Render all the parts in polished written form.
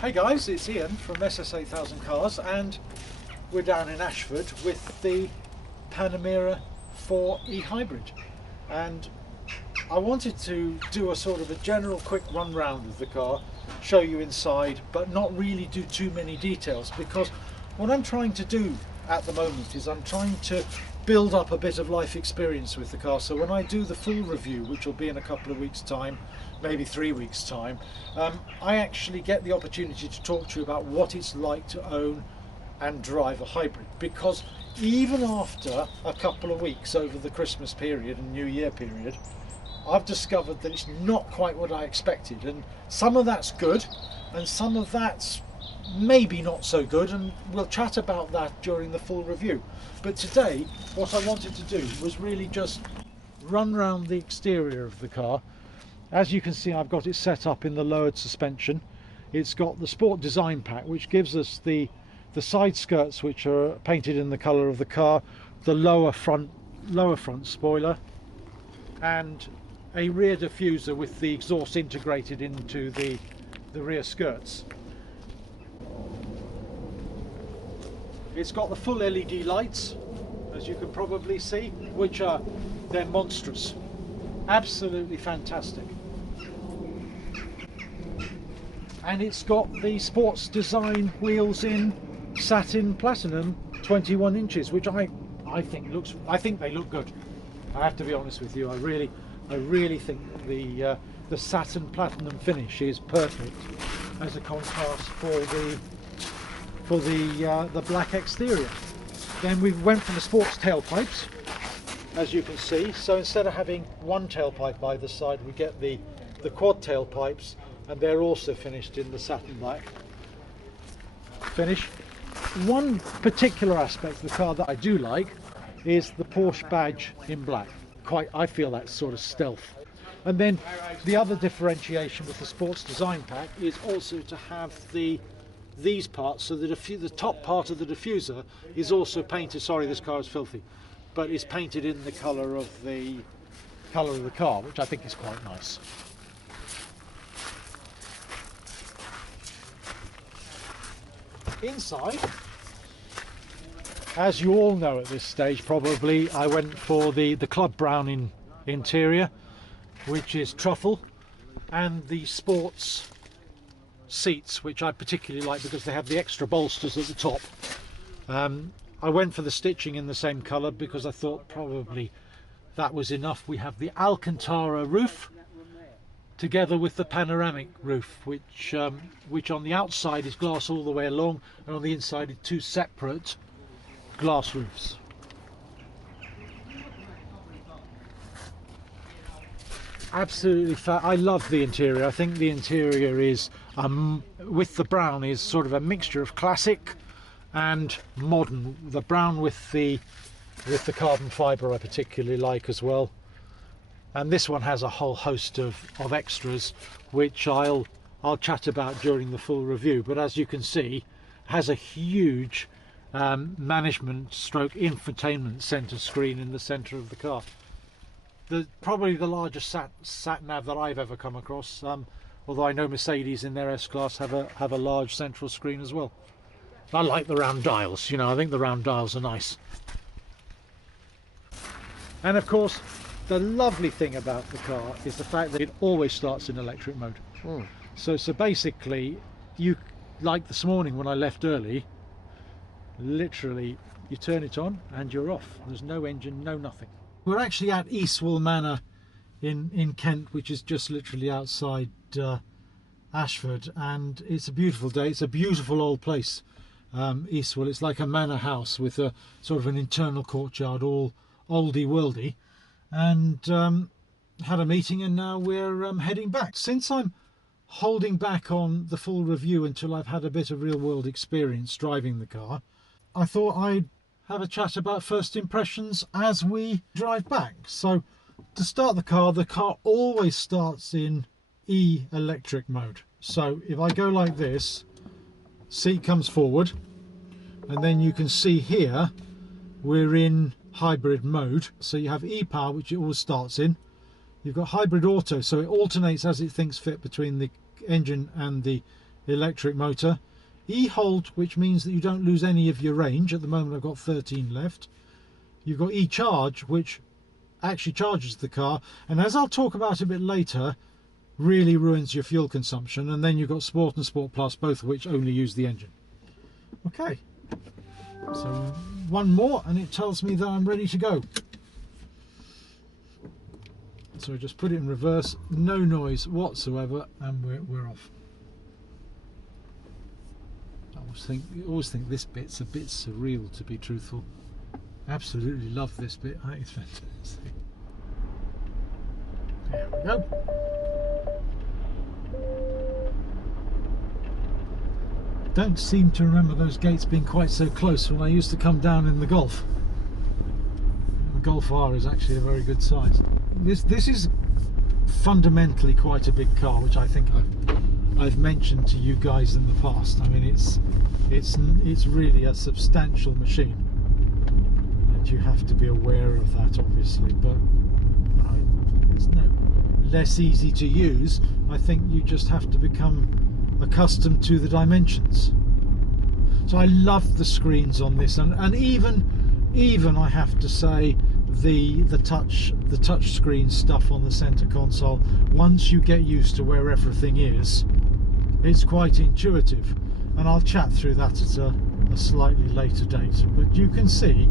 Hey guys, it's Ian from SS8000 Cars, and we're down in Ashford with the Panamera E-Hybrid, and I wanted to do a sort of a general quick run round of the car, show you inside, but not really do too many details, because what I'm trying to do at the moment is I'm trying to build up a bit of life experience with the car, so when I do the full review, which will be in a couple of weeks time, maybe 3 weeks time, I actually get the opportunity to talk to you about what it's like to own and drive a hybrid, because even after a couple of weeks over the Christmas period and New Year period, I've discovered that it's not quite what I expected, and some of that's good and some of that's maybe not so good, and we'll chat about that during the full review. But today what I wanted to do was really just run around the exterior of the car. As you can see, I've got it set up in the lowered suspension. It's got the Sport Design Pack, which gives us the side skirts, which are painted in the colour of the car, the lower front spoiler, and a rear diffuser with the exhaust integrated into the rear skirts. It's got the full LED lights, as you can probably see, which they're monstrous, absolutely fantastic. And it's got the Sports Design wheels in satin platinum 21 inches, which I think they look good. I have to be honest with you, I really think the satin platinum finish is perfect as a contrast for the black exterior. Then we went for the sports tailpipes, as you can see. So instead of having one tailpipe by the side, we get the quad tailpipes, and they're also finished in the satin black finish. One particular aspect of the car that I do like is the Porsche badge in black. I feel that's sort of stealth. And then the other differentiation with the Sports Design Pack is also to have these parts, so the top part of the diffuser is also painted, sorry this car is filthy, but is painted in the colour of the car, which I think is quite nice. Inside, as you all know at this stage probably, I went for the club brown interior, which is truffle, and the sports seats, which I particularly like because they have the extra bolsters at the top. I went for the stitching in the same colour because I thought probably that was enough. We have the Alcantara roof together with the panoramic roof, which on the outside is glass all the way along, and on the inside is two separate glass roofs. Absolutely I love the interior. I think the interior is with the brown is sort of a mixture of classic and modern. The brown with the carbon fibre I particularly like as well, and this one has a whole host of extras which I'll chat about during the full review. But as you can see, has a huge management stroke infotainment centre screen in the centre of the car. Probably the largest sat nav that I've ever come across, although I know Mercedes in their S-Class have a large central screen as well. I like the round dials, you know, I think the round dials are nice. And of course, the lovely thing about the car is the fact that it always starts in electric mode. So basically, you, like this morning when I left early, literally you turn it on and you're off. There's no engine, no nothing. We're actually at Eastwell Manor in Kent, which is just literally outside Ashford, and it's a beautiful day. It's a beautiful old place, Eastwell. It's like a manor house with a sort of an internal courtyard, all oldie worldy, and had a meeting, and now we're heading back. Since I'm holding back on the full review until I've had a bit of real world experience driving the car, I thought I'd have a chat about first impressions as we drive back. So to start the car always starts in electric mode. So if I go like this, seat comes forward, and then you can see here we're in hybrid mode. So you have e-power, which it always starts in. You've got hybrid auto, so it alternates as it thinks fit between the engine and the electric motor. E-hold, which means that you don't lose any of your range. At the moment I've got 13 left. You've got e-charge, which actually charges the car, and as I'll talk about a bit later, really ruins your fuel consumption. And then you've got Sport and Sport Plus, both of which only use the engine. Okay, so one more and it tells me that I'm ready to go. So I just put it in reverse, no noise whatsoever, and we're off. I always think this bit's a bit surreal, to be truthful. Absolutely love this bit. I think it's fantastic. There we go. Don't seem to remember those gates being quite so close when I used to come down in the Golf. The Golf R is actually a very good size. This is fundamentally quite a big car, which I think I've mentioned to you guys in the past. I mean, it's really a substantial machine, and you have to be aware of that, obviously. But it's no less easy to use. I think you just have to become accustomed to the dimensions. So I love the screens on this, and even I have to say, the touch screen stuff on the center console, once you get used to where everything is, it's quite intuitive, and I'll chat through that at a slightly later date. But you can see,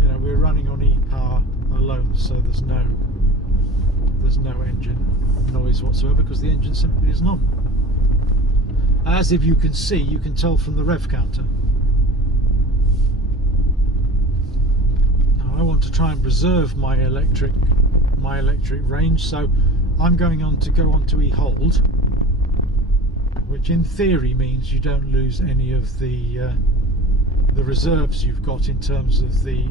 you know, we're running on e-power alone, so there's no engine noise whatsoever, because the engine simply isn't on. As if you can see, you can tell from the rev counter. Now I want to try and preserve my electric range, so I'm going to go on to e-hold, which in theory means you don't lose any of the reserves you've got in terms of the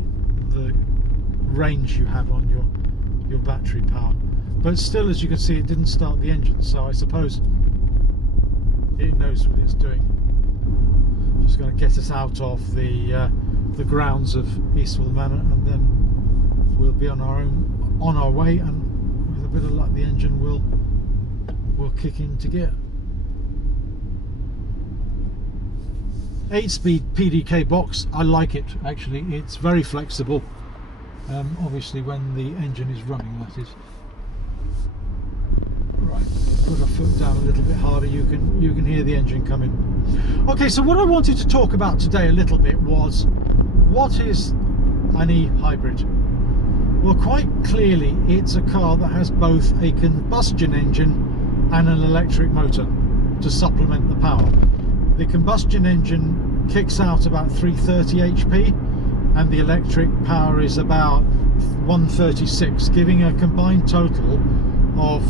range you have on your battery power. But still, as you can see, it didn't start the engine, so I suppose it knows what it's doing. Just going to get us out of the grounds of Eastwell Manor, and then we'll be on our way, and with a bit of luck the engine will kick into gear. 8-speed PDK box, I like it actually. It's very flexible, obviously when the engine is running, that is. Right, put our foot down a little bit harder, you can hear the engine coming. Okay, so what I wanted to talk about today a little bit was, what is an e-hybrid? Well, quite clearly it's a car that has both a combustion engine and an electric motor to supplement the power. The combustion engine kicks out about 330 HP and the electric power is about 136, giving a combined total of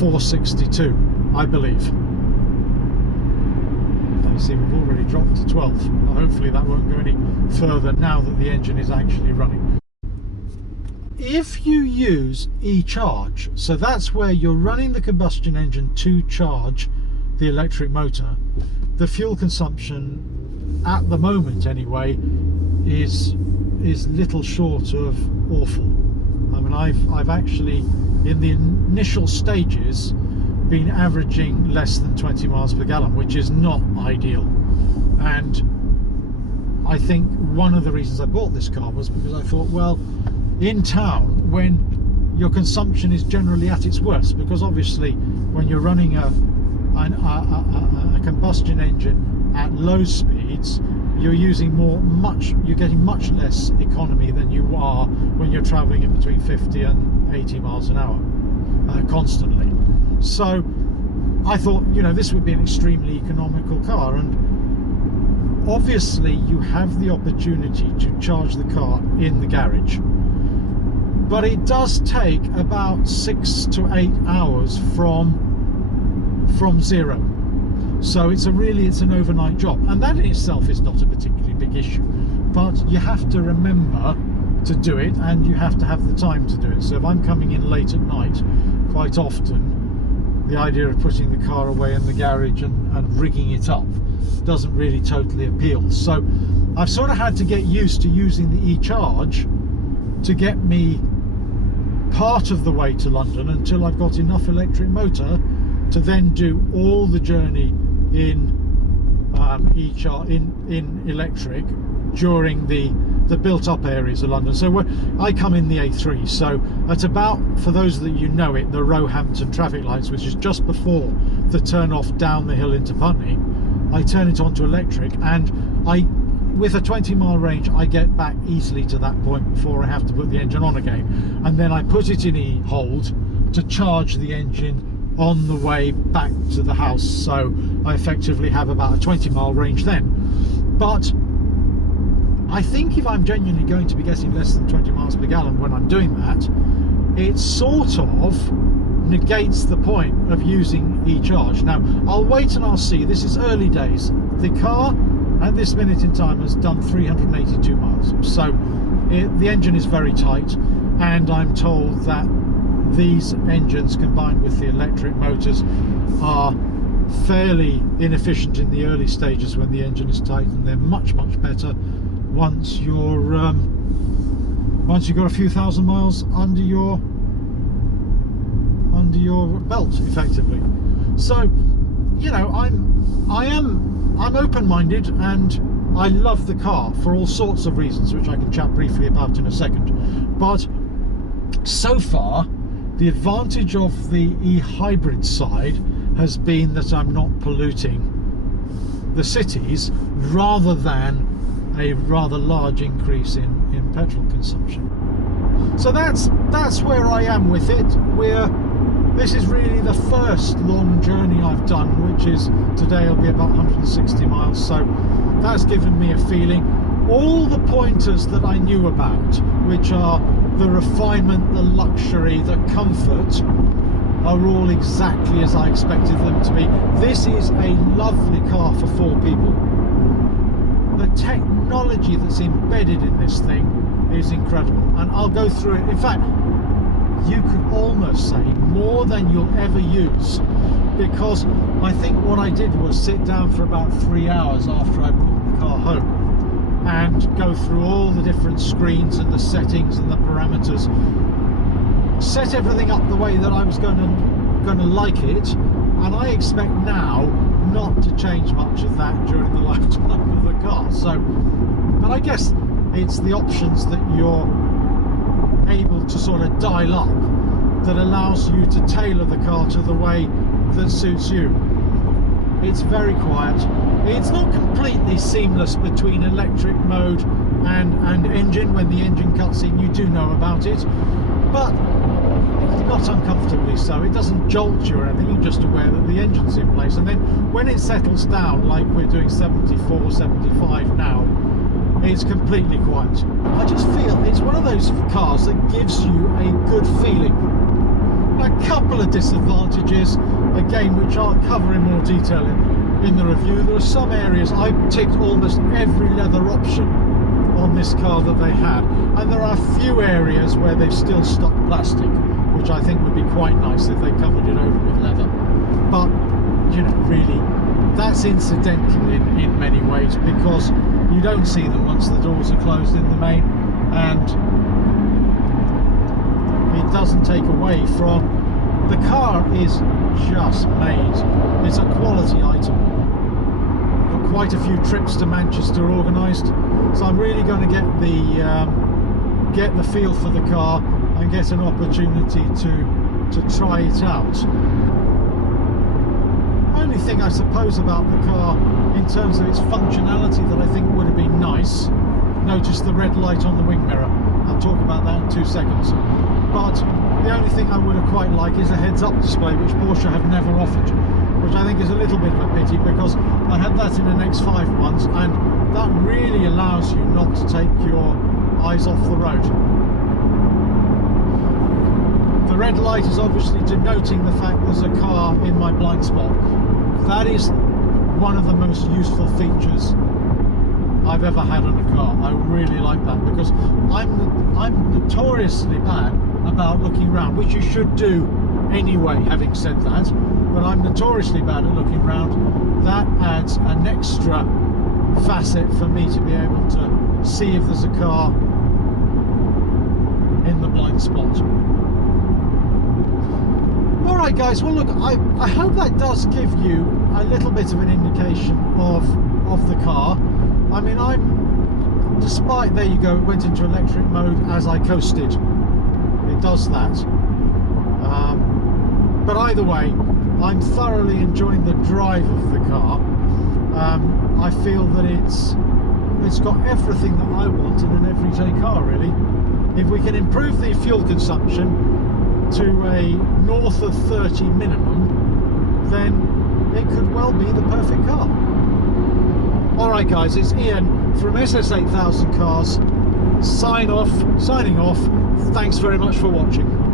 462, I believe. You see, we've already dropped to 12. Hopefully that won't go any further now that the engine is actually running. If you use e-charge, so that's where you're running the combustion engine to charge the electric motor, the fuel consumption at the moment anyway is little short of awful. I mean, I've actually, in the initial stages, been averaging less than 20 miles per gallon, which is not ideal. And I think one of the reasons I bought this car was because I thought, well, in town, when your consumption is generally at its worst, because obviously when you're running a combustion engine at low speeds, you're getting much less economy than you are when you're traveling in between 50 and 80 miles an hour constantly. So I thought, you know, this would be an extremely economical car, and obviously you have the opportunity to charge the car in the garage, but it does take about 6 to 8 hours from zero. So it's an overnight job, and that in itself is not a particularly big issue, but you have to remember to do it, and you have to have the time to do it. So if I'm coming in late at night, quite often the idea of putting the car away in the garage and rigging it up doesn't really totally appeal. So I've sort of had to get used to using the e-charge to get me part of the way to London until I've got enough electric motor to then do all the journey in in electric during the built-up areas of London. So I come in the A3, so at about, for those that you know it, the Roehampton traffic lights, which is just before the turn off down the hill into Putney, I turn it onto electric, and with a 20-mile range, I get back easily to that point before I have to put the engine on again, and then I put it in E-hold to charge the engine on the way back to the house, so I effectively have about a 20-mile range then. But I think if I'm genuinely going to be getting less than 20 miles per gallon when I'm doing that, it sort of negates the point of using e-charge. Now, I'll wait and I'll see. This is early days. The car at this minute in time has done 382 miles, so the engine is very tight, and I'm told that these engines combined with the electric motors are fairly inefficient in the early stages when the engine is tight, and they're much better once you've got a few thousand miles under your belt effectively. So, you know, I'm open-minded, and I love the car for all sorts of reasons, which I can chat briefly about in a second. But so far, the advantage of the e-hybrid side has been that I'm not polluting the cities, rather than a rather large increase in petrol consumption. So that's where I am with it. This is really the first long journey I've done, which is today will be about 160 miles, so that's given me a feeling. All the pointers that I knew about, which are the refinement, the luxury, the comfort, are all exactly as I expected them to be. This is a lovely car for 4 people. The technology that's embedded in this thing is incredible, and I'll go through it. In fact, you could almost say more than you'll ever use, because I think what I did was sit down for about 3 hours after I brought the car home and go through all the different screens and the settings and the parameters, set everything up the way that I was going to like it, and I expect now not to change much of that during the lifetime of the car. So, but I guess it's the options that you're able to sort of dial up that allows you to tailor the car to the way that suits you. It's very quiet. It's not completely seamless between electric mode and engine. When the engine cuts in, you do know about it, but not uncomfortably so. It doesn't jolt you or anything, you're just aware that the engine's in place, and then when it settles down, like we're doing 74, 75 now, it's completely quiet. I just feel it's one of those cars that gives you a good feeling. A couple of disadvantages, again, which I'll cover in more detail in the review. There are some areas I ticked almost every leather option on this car that they had, and there are a few areas where they've still stuck plastic, which I think would be quite nice if they covered it over with leather. But, you know, really, that's incidental in many ways, because you don't see them once the doors are closed in the main, and it doesn't take away from the car. Is just made, it's a quality item. Got quite a few trips to Manchester organised, so I'm really going to get the feel for the car and get an opportunity to try it out. Only thing I suppose about the car in terms of its functionality that I think would have been nice, notice the red light on the wing mirror. I'll talk about that in 2 seconds. But the only thing I would have quite liked is a heads-up display, which Porsche have never offered, which I think is a little bit of a pity, because I had that in an X5 once, and that really allows you not to take your eyes off the road. The red light is obviously denoting the fact there's a car in my blind spot. That is one of the most useful features I've ever had on a car. I really like that, because I'm notoriously bad about looking around, which you should do anyway, having said that, but I'm notoriously bad at looking around. That adds an extra facet for me to be able to see if there's a car in the blind spot. All right, guys. Well, look, I hope that does give you a little bit of an indication of the car. I mean, despite, there you go, it went into electric mode as I coasted. It does that. But either way, I'm thoroughly enjoying the drive of the car. I feel that it's got everything that I want in an everyday car, really. If we can improve the fuel consumption to a north of 30 minimum, then it could well be the perfect car. Alright guys, it's Ian from SS8000 Cars signing off. Thanks very much for watching.